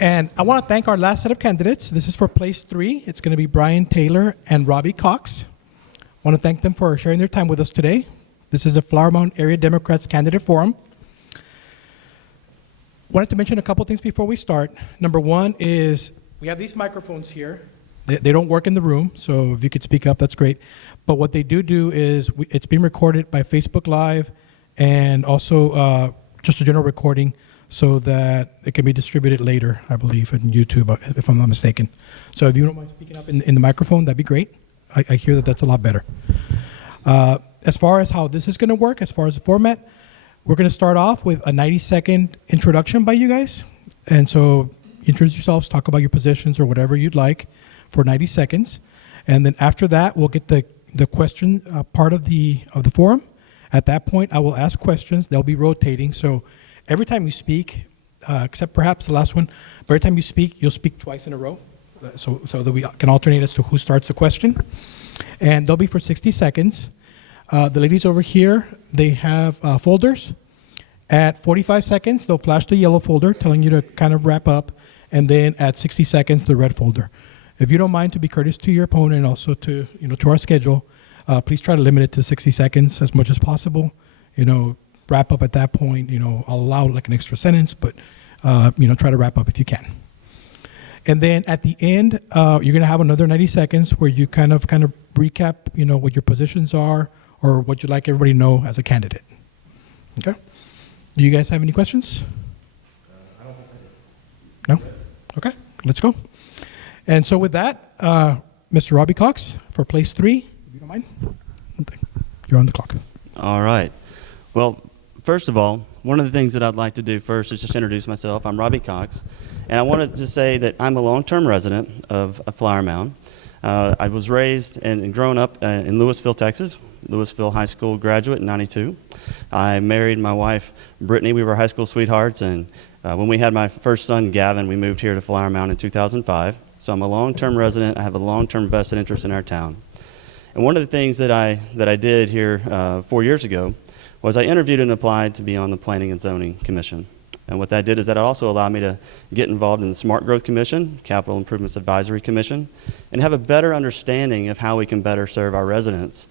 And I want to thank our last set of candidates. This is for place 3. It's going to be Brian Taylor and Robbie Cox. I want to thank them for sharing their time with us today. This is a Flower Mound Area Democrats Candidate Forum. Wanted to mention a couple things before we start. Number one is we have these microphones here. They don't work in the room, so if you could speak up, that's great. But what they do is it's being recorded by Facebook Live and also just a general recording so that it can be distributed later, I believe, on YouTube, if I'm not mistaken. So if you don't mind speaking up in the microphone, that'd be great. I hear that that's a lot better. As far as how this is going to work, as far as the format, we're going to start off with a 90-second introduction by you guys. And so introduce yourselves, talk about your positions or whatever you'd like for 90 seconds. And then after that, we'll get the question part of the forum. At that point, I will ask questions. They'll be rotating. So every time you speak, except perhaps the last one, but every time you speak, you'll speak twice in a row. So that we can alternate as to who starts the question. And they'll be for 60 seconds. The ladies over here, they have folders. At 45 seconds, they'll flash the yellow folder telling you to kind of wrap up. And then at 60 seconds, the red folder. If you don't mind, to be courteous to your opponent and also to our schedule, please try to limit it to 60 seconds as much as possible. Wrap up at that point. I'll allow like an extra sentence, but try to wrap up if you can. And then at the end, you're going to have another 90 seconds where you kind of recap, what your positions are or what you'd like everybody to know as a candidate. Okay? Do you guys have any questions? I don't think I do. No? Okay, let's go. And so with that, Mr. Robbie Cox for place 3, if you don't mind. You're on the clock. All right. Well, first of all, one of the things that I'd like to do first is just introduce myself. I'm Robbie Cox, and I wanted to say that I'm a long-term resident of Flower Mound. I was raised and grown up in Lewisville, Texas, Lewisville High School graduate in '92. I married my wife, Brittany. We were high school sweethearts, and when we had my first son, Gavin, we moved here to Flower Mound in 2005. So I'm a long-term resident. I have a long-term vested interest in our town. And one of the things that I did here 4 years ago was I interviewed and applied to be on the Planning and Zoning Commission. And what that did is that it also allowed me to get involved in the Smart Growth Commission, Capital Improvements Advisory Commission, and have a better understanding of how we can better serve our residents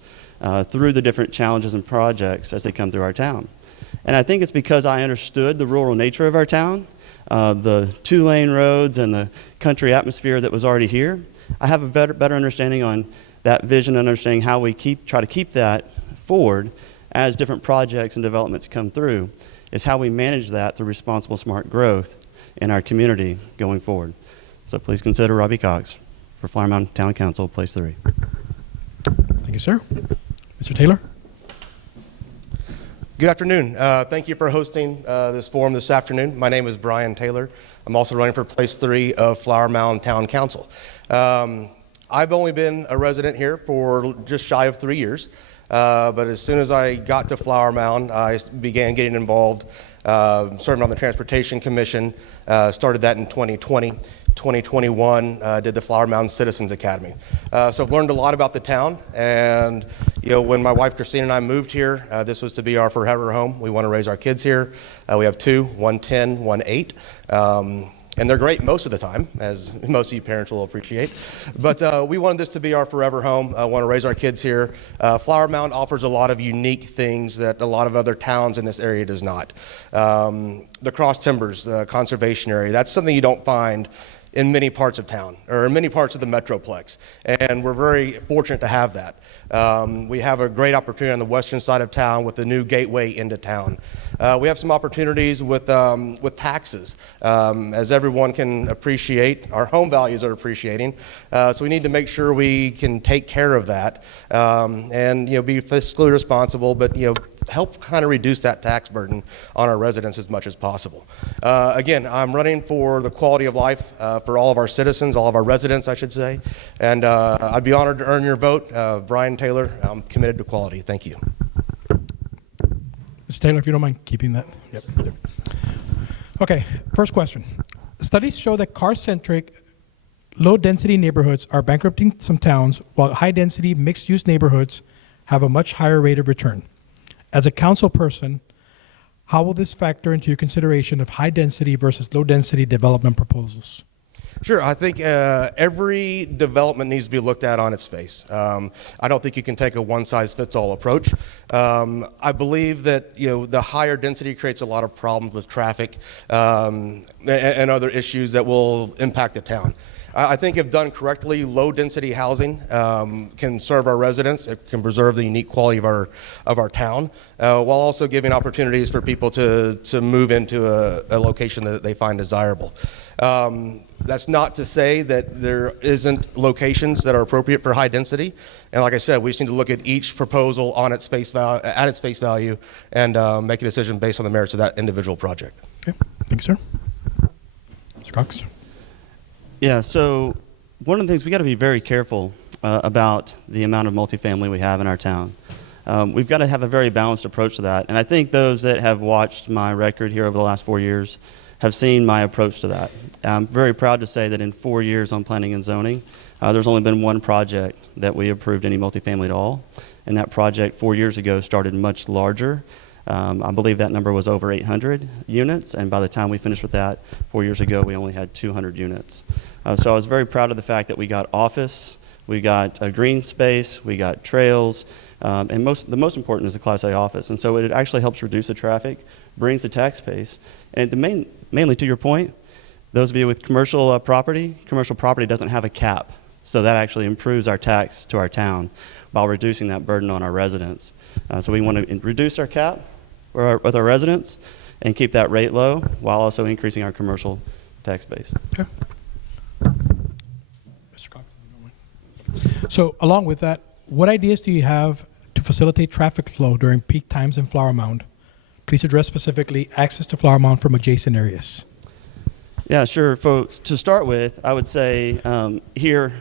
through the different challenges and projects as they come through our town. And I think it's because I understood the rural nature of our town, the 2-lane roads and the country atmosphere that was already here. I have a better understanding on that vision and understanding how we try to keep that forward as different projects and developments come through, is how we manage that through responsible smart growth in our community going forward. So please consider Robbie Cox for Flower Mound Town Council, place 3. Thank you, sir. Mr. Taylor. Good afternoon. Thank you for hosting this forum this afternoon. My name is Brian Taylor. I'm also running for place 3 of Flower Mound Town Council. I've only been a resident here for just shy of 3 years. But as soon as I got to Flower Mound, I began getting involved, serving on the Transportation Commission, started that in 2020. 2021, did the Flower Mound Citizens Academy. So I've learned a lot about the town, and when my wife Christine and I moved here, this was to be our forever home. We want to raise our kids here. We have 2, one 10, one 8. And they're great most of the time, as most of you parents will appreciate. But we wanted this to be our forever home. I want to raise our kids here. Flower Mound offers a lot of unique things that a lot of other towns in this area does not. The cross timbers, the conservation area, that's something you don't find in many parts of town, or in many parts of the Metroplex. And we're very fortunate to have that. We have a great opportunity on the western side of town with the new gateway into town. We have some opportunities with taxes. As everyone can appreciate, our home values are appreciating. So we need to make sure we can take care of that and be fiscally responsible, but help kind of reduce that tax burden on our residents as much as possible. Again, I'm running for the quality of life for all of our citizens, all of our residents, I should say. And I'd be honored to earn your vote. Brian Taylor, I'm committed to quality. Thank you. Mr. Taylor, if you don't mind keeping that. Yep. Okay, first question. Studies show that car-centric, low-density neighborhoods are bankrupting some towns, while high-density, mixed-use neighborhoods have a much higher rate of return. As a council person, How will this factor into your consideration of high-density versus low-density development proposals? Sure. I think every development needs to be looked at on its face. I don't think you can take a one-size-fits-all approach. I believe that the higher density creates a lot of problems with traffic and other issues that will impact the town. I think if done correctly, low-density housing can serve our residents. It can preserve the unique quality of our town, while also giving opportunities for people to move into a location that they find desirable. That's not to say that there isn't locations that are appropriate for high density. And like I said, we just need to look at each proposal on its face at its face value and make a decision based on the merits of that individual project. Okay, thanks, sir. Mr. Cox? Yeah, so one of the things we got to be very careful about the amount of multifamily we have in our town. We've got to have a very balanced approach to that. And I think those that have watched my record here over the last 4 years have seen my approach to that. I'm very proud to say that in 4 years on planning and zoning, there's only been one project that we approved any multifamily at all. And that project 4 years ago started much larger. I believe that number was over 800 units. And by the time we finished with that 4 years ago, we only had 200 units. So I was very proud of the fact that we got office, we got a green space, we got trails, and the most important is the Class A office. And so it actually helps reduce the traffic, brings the tax base. And mainly to your point, those of you with commercial property doesn't have a cap. So that actually improves our tax to our town while reducing that burden on our residents. So we want to reduce our cap with our residents and keep that rate low while also increasing our commercial tax base. Okay. Mr. Cox, if you don't mind. So along with that, what ideas do you have to facilitate traffic flow during peak times in Flower Mound? Please address specifically access to Flower Mound from adjacent areas. Yeah, sure. Folks, to start with, I would say here,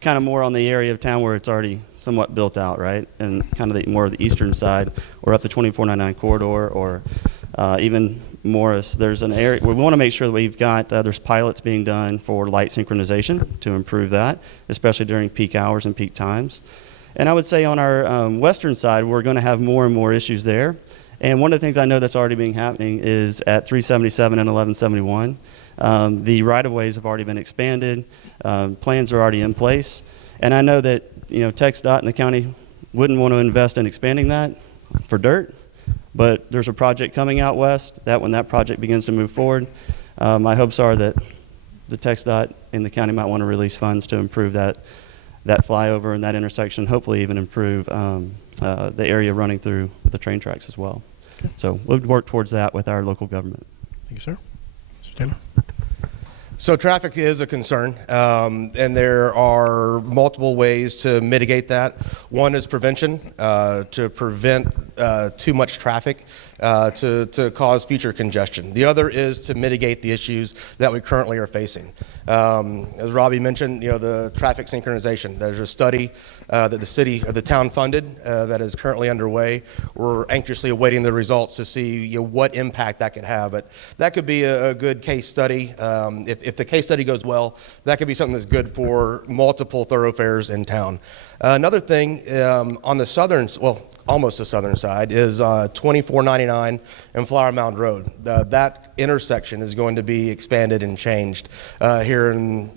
kind of more on the area of town where it's already somewhat built out, right? And kind of more of the eastern side, or up the 2499 corridor, or even Morris. There's an area we want to make sure that we've got, there's pilots being done for light synchronization to improve that, especially during peak hours and peak times. And I would say on our western side, we're going to have more and more issues there. And one of the things I know that's already been happening is at 377 and 1171, the right-of-ways have already been expanded, plans are already in place, and I know that TxDOT and the county wouldn't want to invest in expanding that for dirt, but there's a project coming out west that when that project begins to move forward, my hopes are that the TxDOT and the county might want to release funds to improve that flyover and that intersection, hopefully even improve the area running through the train tracks as well. Okay. So we'll work towards that with our local government. Thank you, sir. Mr. Taylor? So traffic is a concern, and there are multiple ways to mitigate that. One is prevention, to prevent too much traffic to cause future congestion. The other is to mitigate the issues that we currently are facing. As Robbie mentioned, the traffic synchronization. There's a study that the city or the town funded that is currently underway. We're anxiously awaiting the results to see what impact that could have. But that could be a good case study. If the case study goes well, that could be something that's good for multiple thoroughfares in town. Another thing on the southern, almost the southern side, is 2499 and Flower Mound Road. That intersection is going to be expanded and changed here in,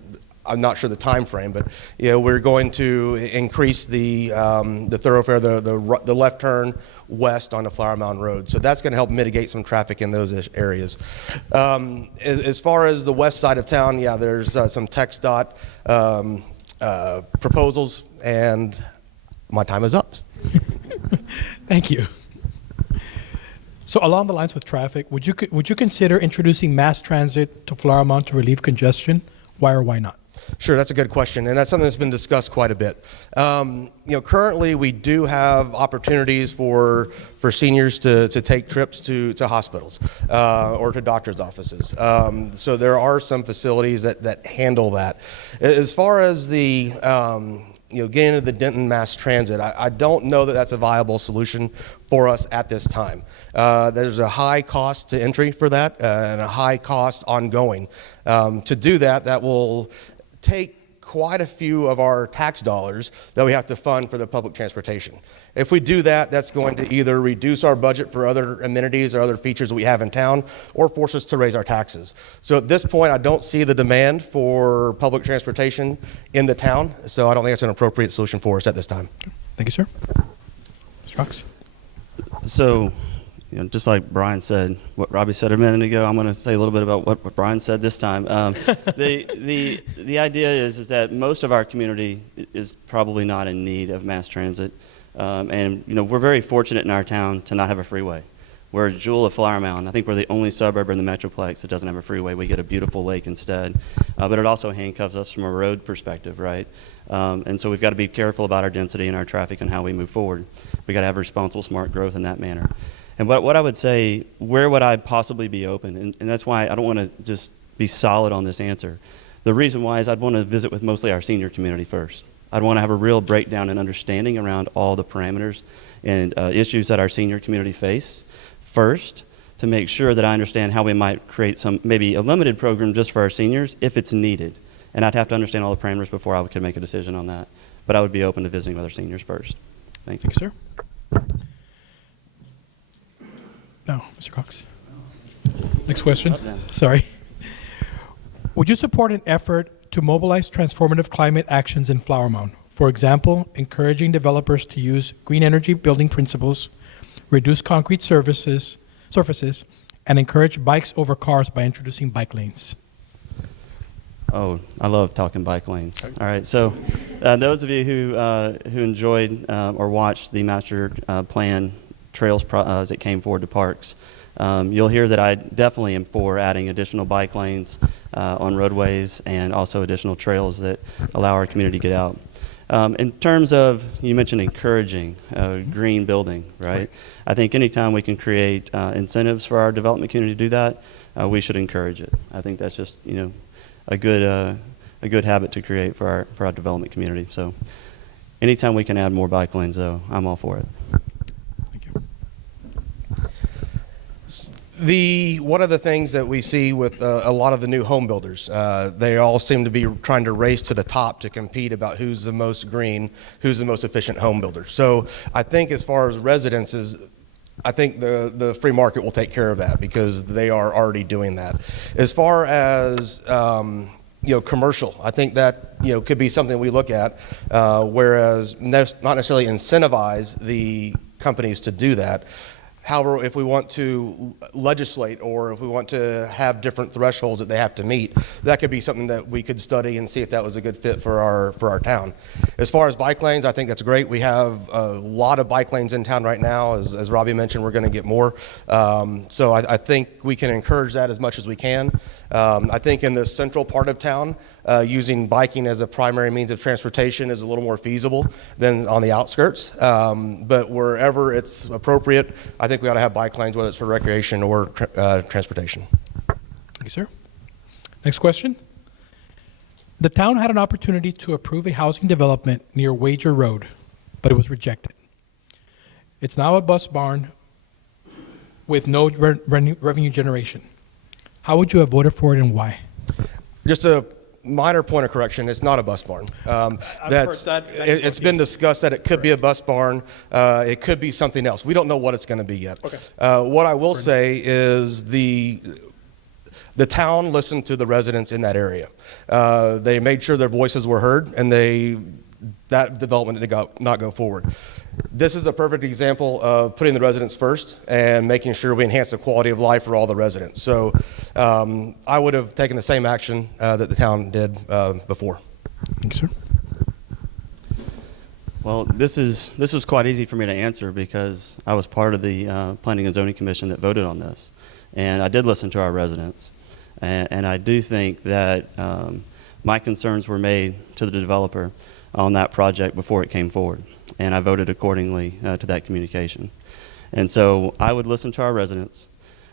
I'm not sure the time frame, but we're going to increase the thoroughfare, the left turn west onto Flower Mound Road. So that's going to help mitigate some traffic in those areas. As far as the west side of town, there's some TxDOT proposals, and my time is up. Thank you. So along the lines with traffic, would you consider introducing mass transit to Flower Mound to relieve congestion? Why or why not? Sure, that's a good question, and that's something that's been discussed quite a bit. Currently we do have opportunities for seniors to take trips to hospitals or to doctor's offices. So there are some facilities that handle that. As far as the getting into the Denton mass transit, I don't know that that's a viable solution for us at this time. There's a high cost to entry for that and a high cost ongoing. To do that will take quite a few of our tax dollars that we have to fund for the public transportation. If we do that, that's going to either reduce our budget for other amenities or other features we have in town, or force us to raise our taxes. So at this point, I don't see the demand for public transportation in the town, so I don't think it's an appropriate solution for us at this time. Thank you, sir. Mr. Cox? So, just like Brian said, what Robbie said a minute ago, I'm going to say a little bit about what Brian said this time. The idea is that most of our community is probably not in need of mass transit, and we're very fortunate in our town to not have a freeway. We're a jewel of Flower Mound. I think we're the only suburb in the Metroplex that doesn't have a freeway. We get a beautiful lake instead, but it also handcuffs us from a road perspective, right? And so we've got to be careful about our density and our traffic and how we move forward. We got to have responsible, smart growth in that manner. And what I would say, where would I possibly be open? And that's why I don't want to just be solid on this answer. The reason why is I'd want to visit with mostly our senior community first. I'd want to have a real breakdown and understanding around all the parameters and issues that our senior community face first, to make sure that I understand how we might create maybe a limited program just for our seniors if it's needed. And I'd have to understand all the parameters before I could make a decision on that. But I would be open to visiting with our seniors first. Thank you. Thank you, sir. No, Mr. Cox. Next question. Sorry. Would you support an effort to mobilize transformative climate actions in Flower Mound? For example, encouraging developers to use green energy building principles, reduce concrete surfaces, and encourage bikes over cars by introducing bike lanes. Oh, I love talking bike lanes. All right, so those of you who enjoyed or watched the master plan trails as it came forward to parks, you'll hear that I definitely am for adding additional bike lanes on roadways and also additional trails that allow our community to get out. In terms of, you mentioned encouraging green building, right? I think anytime we can create incentives for our development community to do that, we should encourage it. I think that's just, a good habit to create for our development community. So anytime we can add more bike lanes, though, I'm all for it. Thank you. One of the things that we see with a lot of the new home builders, they all seem to be trying to race to the top to compete about who's the most green, who's the most efficient home builder. So I think as far as residences, I think the free market will take care of that because they are already doing that. As far as commercial, I think that could be something we look at, whereas not necessarily incentivize the companies to do that. However, if we want to legislate or if we want to have different thresholds that they have to meet, that could be something that we could study and see if that was a good fit for our town. As far as bike lanes, I think that's great. We have a lot of bike lanes in town right now. As Robbie mentioned, we're going to get more. So I think we can encourage that as much as we can. I think in the central part of town, using biking as a primary means of transportation is a little more feasible than on the outskirts. But wherever it's appropriate, I think we ought to have bike lanes, whether it's for recreation or transportation. Thank you, sir. Next question. The town had an opportunity to approve a housing development near Wager Road, but it was rejected. It's now a bus barn with no revenue generation. How would you have voted for it and why? Just a minor point of correction, it's not a bus barn. It's been discussed that it could be a bus barn. It could be something else. We don't know what it's going to be yet. Okay. What I will say is the town listened to the residents in that area. They made sure their voices were heard, and that development did not go forward. This is a perfect example of putting the residents first and making sure we enhance the quality of life for all the residents. So I would have taken the same action that the town did before. Thank you, sir. Well, this was quite easy for me to answer because I was part of the Planning and Zoning Commission that voted on this. And I did listen to our residents. And I do think that my concerns were made to the developer on that project before it came forward. And I voted accordingly to that communication. And so I would listen to our residents.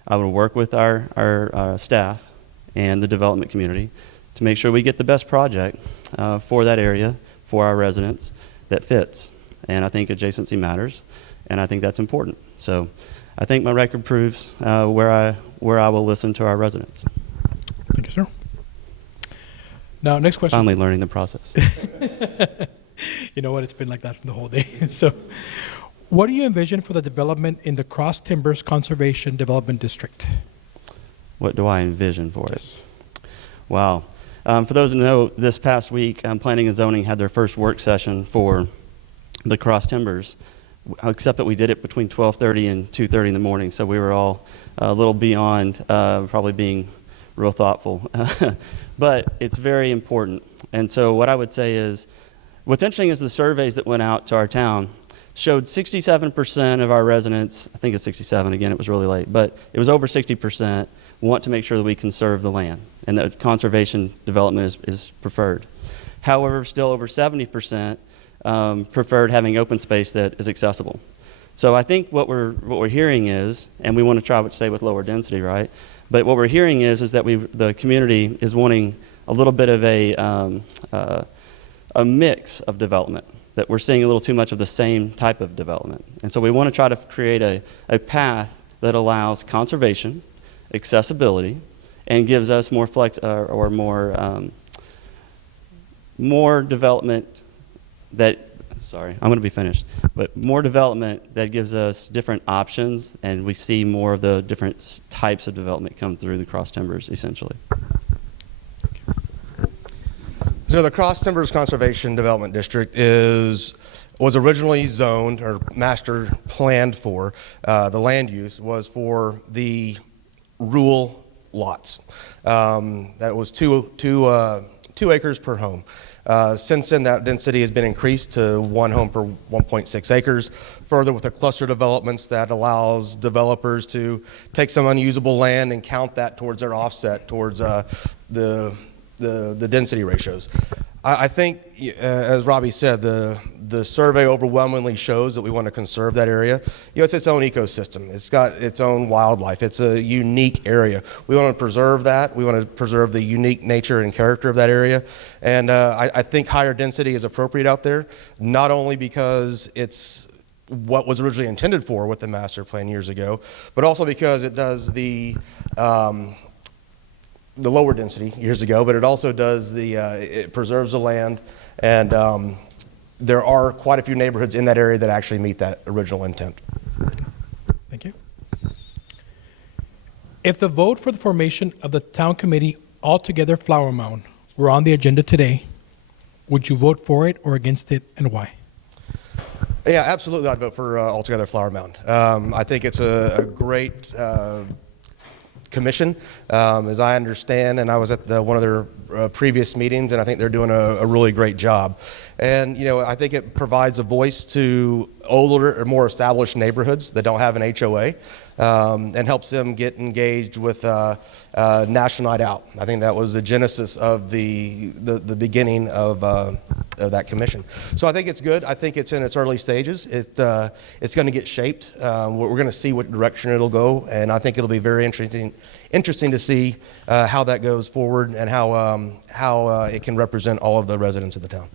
I would work with our staff and the development community to make sure we get the best project for that area, for our residents, that fits. And I think adjacency matters, and I think that's important. So I think my record proves where I will listen to our residents. Thank you, sir. Now, next question. Finally learning the process. You know what? It's been like that the whole day. So, what do you envision for the development in the Cross Timbers Conservation Development District? What do I envision for it? Wow. For those who know, this past week, Planning and Zoning had their first work session for the Cross Timbers, except that we did it between 12:30 and 2:30 in the morning, so we were all a little beyond probably being real thoughtful. But it's very important. And so what I would say is, what's interesting is the surveys that went out to our town showed 67% of our residents, I think it's 67, again, it was really late, but it was over 60%, want to make sure that we conserve the land and that conservation development is preferred. However, still over 70% preferred having open space that is accessible. So I think what we're hearing is, and we want to try to stay with lower density, right? But what we're hearing is that the community is wanting a little bit of a mix of development, that we're seeing a little too much of the same type of development. And so we want to try to create a path that allows conservation, accessibility, and gives us more more development that, sorry, I'm going to be finished, but more development that gives us different options, and we see more of the different types of development come through the Cross Timbers, essentially. So the Cross Timbers Conservation Development District was originally zoned or master planned for, the land use was for the rural lots. That was two acres per home. Since then, that density has been increased to 1 home per 1.6 acres. Further, with the cluster developments, that allows developers to take some unusable land and count that towards their offset towards the density ratios. I think, as Robbie said, the survey overwhelmingly shows that we want to conserve that area. You know, it's its own ecosystem. It's got its own wildlife. It's a unique area. We want to preserve that. We want to preserve the unique nature and character of that area. And I think higher density is appropriate out there, not only because it's what was originally intended for with the master plan years ago, but also because it does the lower density years ago, but it also does it preserves the land, and there are quite a few neighborhoods in that area that actually meet that original intent. Thank you. If the vote for the formation of the town committee Altogether Flower Mound were on the agenda today, would you vote for it or against it, and why? Yeah, absolutely, I'd vote for Altogether Flower Mound. I think it's a great commission, as I understand, and I was at one of their previous meetings, and I think they're doing a really great job. And you know, I think it provides a voice to older or more established neighborhoods that don't have an HOA, and helps them get engaged with National Night Out. I think that was the genesis of the beginning of that commission. So I think it's good. I think it's in its early stages. It's going to get shaped. We're going to see what direction it'll go, and I think it'll be very interesting to see how that goes forward and how it can represent all of the residents of the town.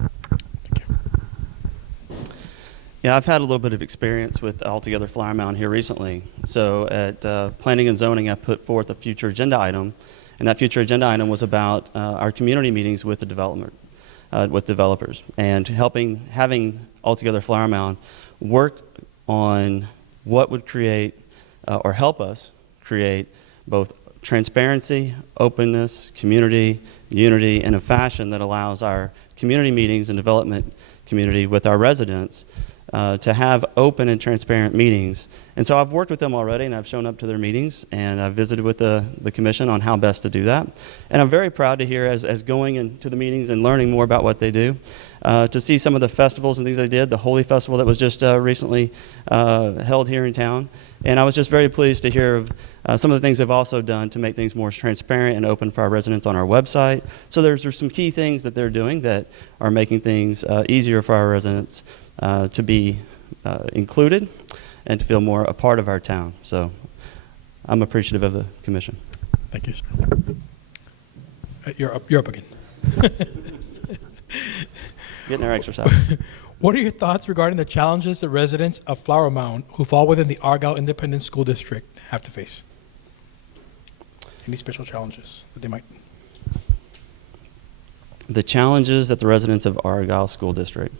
Yeah, I've had a little bit of experience with Altogether Flower Mound here recently. So at Planning and Zoning, I put forth a future agenda item, and that future agenda item was about our community meetings with the developers, and having Altogether Flower Mound work on what would create or help us create both transparency, openness, community, unity in a fashion that allows our community meetings and development community with our residents to have open and transparent meetings. And so I've worked with them already, and I've shown up to their meetings, and I've visited with the commission on how best to do that. And I'm very proud to hear, as going into the meetings and learning more about what they do, to see some of the festivals and things they did, the Holy Festival that was just recently held here in town. And I was just very pleased to hear of some of the things they've also done to make things more transparent and open for our residents on our website. So there's some key things that they're doing that are making things easier for our residents to be included and to feel more a part of our town. So I'm appreciative of the commission. Thank you, sir. You're up again. Getting our exercise. What are your thoughts regarding the challenges the residents of Flower Mound who fall within the Argyle Independent School District have to face? Any special challenges that they might? the challenges that the residents of Argyle School District.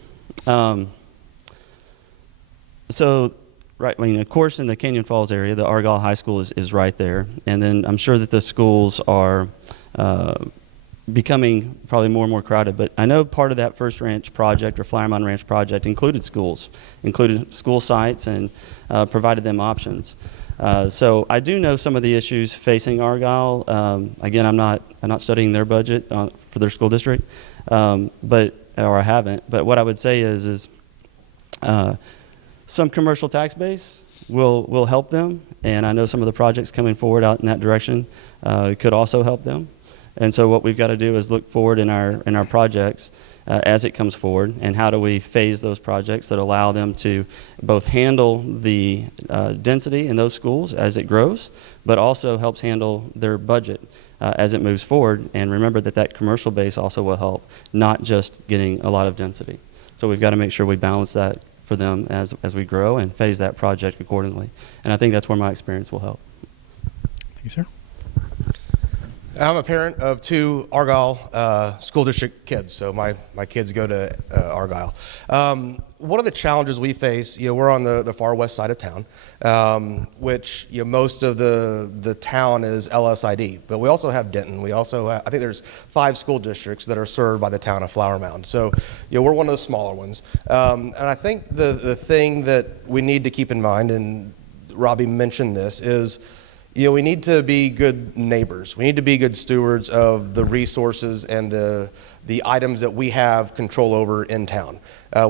So, right, I mean, of course, in the Canyon Falls area, the Argyle High School is right there. And then I'm sure that the schools are becoming probably more and more crowded. But I know part of that First Ranch project or Flower Mound Ranch project included schools, included school sites, and provided them options. So I do know some of the issues facing Argyle. Again, I'm not studying their budget for their school district, or I haven't. But what I would say is some commercial tax base will help them, and I know some of the projects coming forward out in that direction could also help them. And so what we've got to do is look forward in our projects as it comes forward, and how do we phase those projects that allow them to both handle the density in those schools as it grows, but also helps handle their budget as it moves forward. And remember that commercial base also will help, not just getting a lot of density. So we've got to make sure we balance that for them as we grow and phase that project accordingly. And I think that's where my experience will help. Thank you, sir. I'm a parent of 2 Argyle school district kids, so my kids go to Argyle. One of the challenges we face, we're on the far west side of town, which most of the town is LSID, but we also have Denton. We also have, I think there's 5 school districts that are served by the town of Flower Mound. So we're one of the smaller ones. And I think the thing that we need to keep in mind, and Robbie mentioned this, is we need to be good neighbors. We need to be good stewards of the resources and the items that we have control over in town.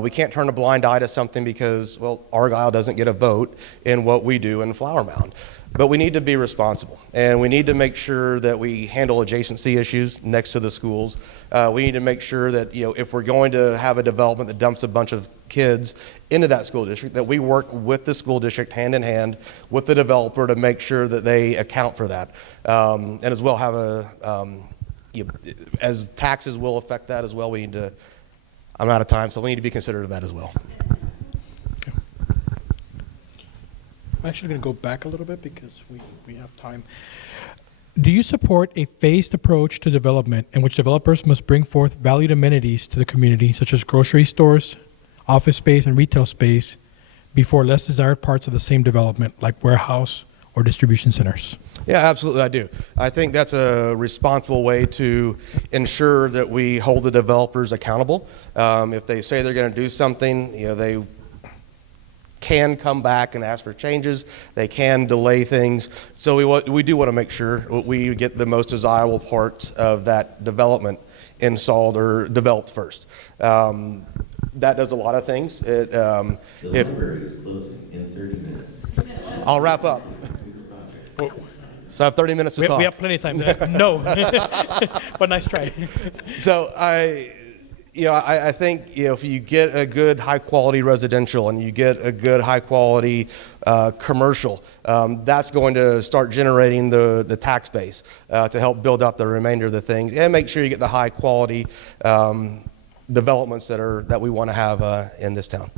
We can't turn a blind eye to something because, well, Argyle doesn't get a vote in what we do in Flower Mound. But we need to be responsible, and we need to make sure that we handle adjacency issues next to the schools. We need to make sure that, if we're going to have a development that dumps a bunch of kids into that school district, that we work with the school district hand in hand with the developer to make sure that they account for that. And as well have as taxes will affect that as well, we need to, I'm out of time, so we need to be considerate of that as well. I'm actually going to go back a little bit because we have time. Do you support a phased approach to development in which developers must bring forth valued amenities to the community, such as grocery stores, office space, and retail space, before less desired parts of the same development, like warehouse or distribution centers? Yeah, absolutely, I do. I think that's a responsible way to ensure that we hold the developers accountable. If they say they're going to do something, they can come back and ask for changes. They can delay things. So we do want to make sure we get the most desirable parts of that development installed or developed first. That does a lot of things. The library is closing in 30 minutes. I'll wrap up. So I have 30 minutes to talk. We have plenty of time. No, but nice try. So I think if you get a good high quality residential and you get a good high quality commercial, that's going to start generating the tax base to help build up the remainder of the things, and make sure you get the high quality developments that we want to have in this town.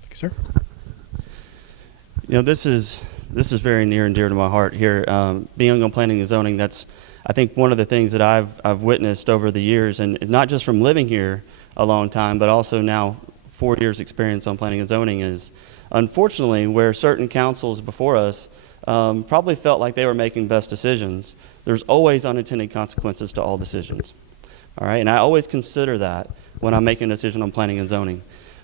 Thank you, sir. This is very near and dear to my heart here. Being on planning and zoning, that's, I think, one of the things that I've witnessed over the years, and not just from living here a long time, but also now 4 years experience on planning and zoning, is unfortunately where certain councils before us probably felt like they were making best decisions. There's always unintended consequences to all decisions. All right, and I always consider that when I'm making a decision on planning and zoning.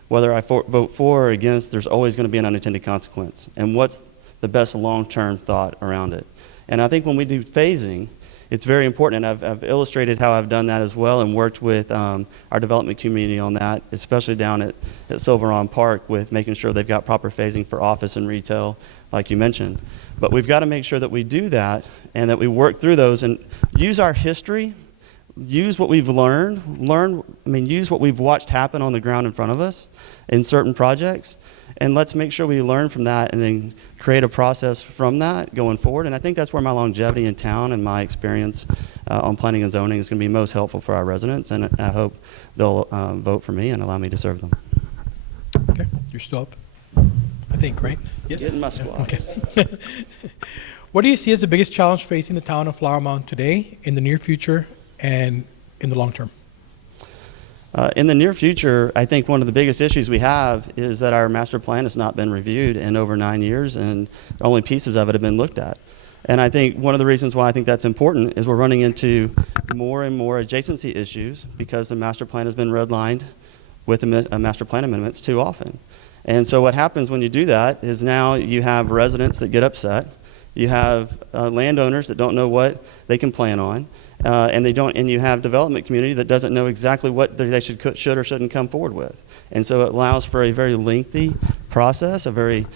Whether I vote for or against, there's always going to be an unintended consequence. And what's the best long-term thought around it? And I think when we do phasing, it's very important, and I've illustrated how I've done that as well, and worked with our development community on that, especially down at Silveron Park, with making sure they've got proper phasing for office and retail, like you mentioned. But we've got to make sure that we do that, and that we work through those and use our history, use what we've use what we've watched happen on the ground in front of us in certain projects, and let's make sure we learn from that and then create a process from that going forward. And I think that's where my longevity in town and my experience on planning and zoning is going to be most helpful for our residents, and I hope they'll vote for me and allow me to serve them. Okay, you're still up, I think, right? Yes. Getting my squats. Okay. What do you see as the biggest challenge facing the town of Flower Mound today, in the near future, and in the long term? In the near future, I think one of the biggest issues we have is that our master plan has not been reviewed in over 9 years, and only pieces of it have been looked at. And I think one of the reasons why I think that's important is we're running into more and more adjacency issues because the master plan has been redlined with master plan amendments too often. And so what happens when you do that is now you have residents that get upset. You have landowners that don't know what they can plan on, and you have development community that doesn't know exactly what they should or shouldn't come forward with. And so it allows for a very lengthy process, a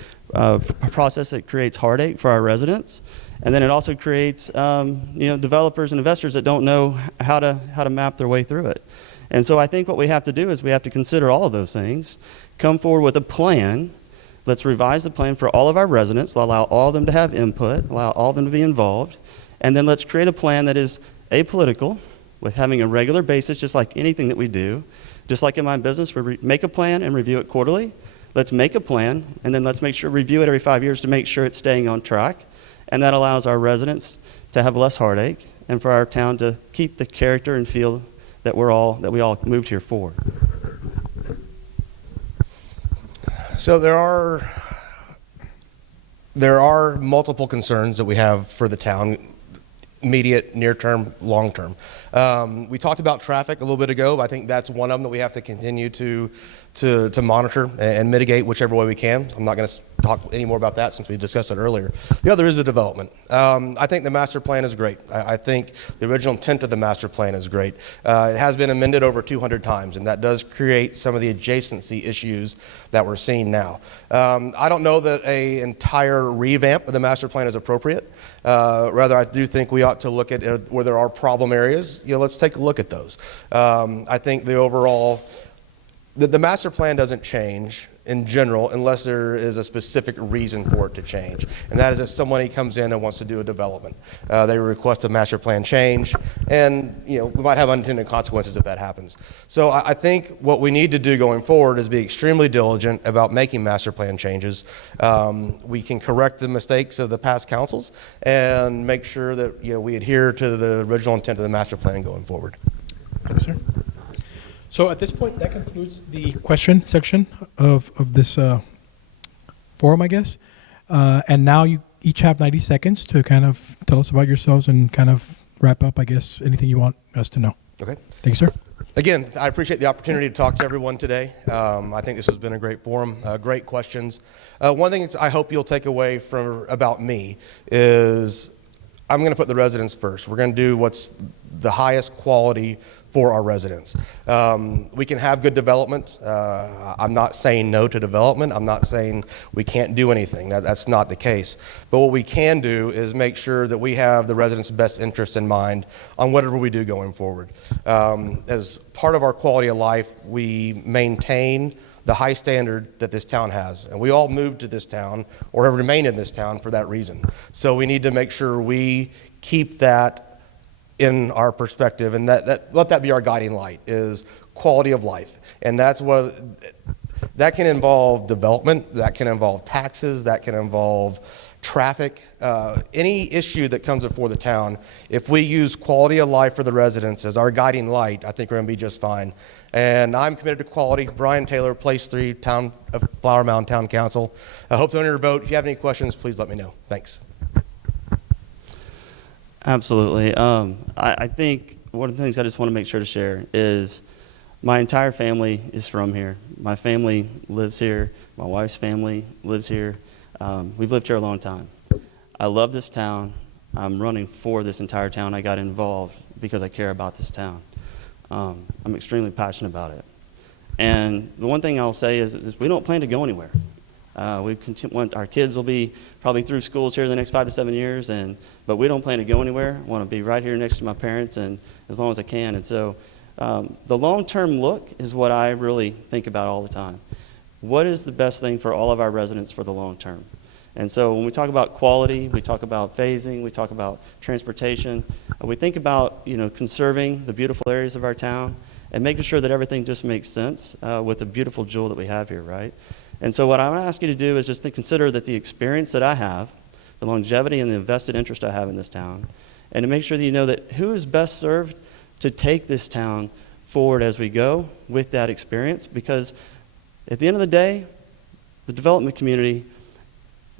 process that creates heartache for our residents. And then it also creates developers and investors that don't know how to map their way through it. And so I think what we have to do is we have to consider all of those things, come forward with a plan. Let's revise the plan for all of our residents, allow all of them to have input, allow all of them to be involved, and then let's create a plan that is apolitical, with having a regular basis, just like anything that we do. Just like in my business, we make a plan and review it quarterly. Let's make a plan, and then let's make sure review it every 5 years to make sure it's staying on track. And that allows our residents to have less heartache, and for our town to keep the character and feel that we all moved here for. So there are multiple concerns that we have for the town, immediate, near term, long term. We talked about traffic a little bit ago, but I think that's one of them that we have to continue to monitor and mitigate whichever way we can. I'm not going to talk any more about that since we discussed it earlier. The other is the development. I think the master plan is great. I think the original intent of the master plan is great. It has been amended over 200 times, and that does create some of the adjacency issues that we're seeing now. I don't know that an entire revamp of the master plan is appropriate. Rather, I do think we ought to look at where there are problem areas. Let's take a look at those. I think the overall, the master plan doesn't change in general unless there is a specific reason for it to change. And that is if somebody comes in and wants to do a development. They request a master plan change, and we might have unintended consequences if that happens. So I think what we need to do going forward is be extremely diligent about making master plan changes. We can correct the mistakes of the past councils and make sure that we adhere to the original intent of the master plan going forward. Thanks, sir. So at this point, that concludes the question section of this forum, I guess. And now you each have 90 seconds to kind of tell us about yourselves and kind of wrap up, I guess, anything you want us to know. Okay. Thank you, sir. Again, I appreciate the opportunity to talk to everyone today. I think this has been a great forum, great questions. One thing I hope you'll take away about me is I'm going to put the residents first. We're going to do what's the highest quality for our residents. We can have good development. I'm not saying no to development. I'm not saying we can't do anything. That's not the case. But what we can do is make sure that we have the residents' best interest in mind on whatever we do going forward. As part of our quality of life, we maintain the high standard that this town has. And we all moved to this town or have remained in this town for that reason. So we need to make sure we keep that in our perspective, and let that be our guiding light, is quality of life. And that's what that can involve: development, that can involve taxes, that can involve traffic, any issue that comes before the town. If we use quality of life for the residents as our guiding light, I think we're going to be just fine. And I'm committed to quality. Brian Taylor, Place 3, Town of Flower Mound Town Council. I hope to earn your vote. If you have any questions, please let me know. Thanks. Absolutely. I think one of the things I just want to make sure to share is my entire family is from here. My family lives here. My wife's family lives here. We've lived here a long time. I love this town. I'm running for this entire town. I got involved because I care about this town. I'm extremely passionate about it. And the one thing I'll say is we don't plan to go anywhere. Our kids will be probably through schools here the next 5 to 7 years, but we don't plan to go anywhere. I want to be right here next to my parents, and as long as I can. And so the long-term look is what I really think about all the time. What is the best thing for all of our residents for the long term? And so when we talk about quality, we talk about phasing, we talk about transportation, we think about conserving the beautiful areas of our town and making sure that everything just makes sense with the beautiful jewel that we have here, right? And so what I want to ask you to do is just to consider that the experience that I have, the longevity and the invested interest I have in this town, and to make sure that you know that who is best served to take this town forward as we go with that experience, because at the end of the day, the development community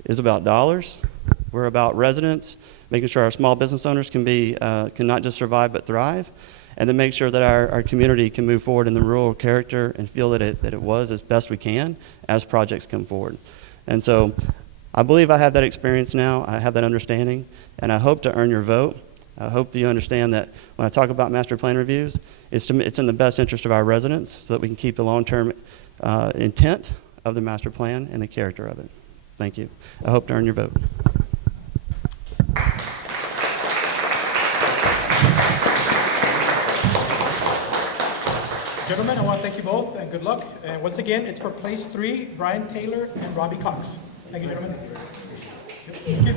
is about dollars. We're about residents, making sure our small business owners can not just survive but thrive, and then make sure that our community can move forward in the rural character and feel that it was as best we can as projects come forward. And so I believe I have that experience now. I have that understanding, and I hope to earn your vote. I hope that you understand that when I talk about master plan reviews, it's in the best interest of our residents so that we can keep the long-term intent of the master plan and the character of it. Thank you. I hope to earn your vote. Gentlemen, I want to thank you both and good luck. And once again, it's for place 3, Brian Taylor and Robbie Cox. Thank you, gentlemen. Thank you.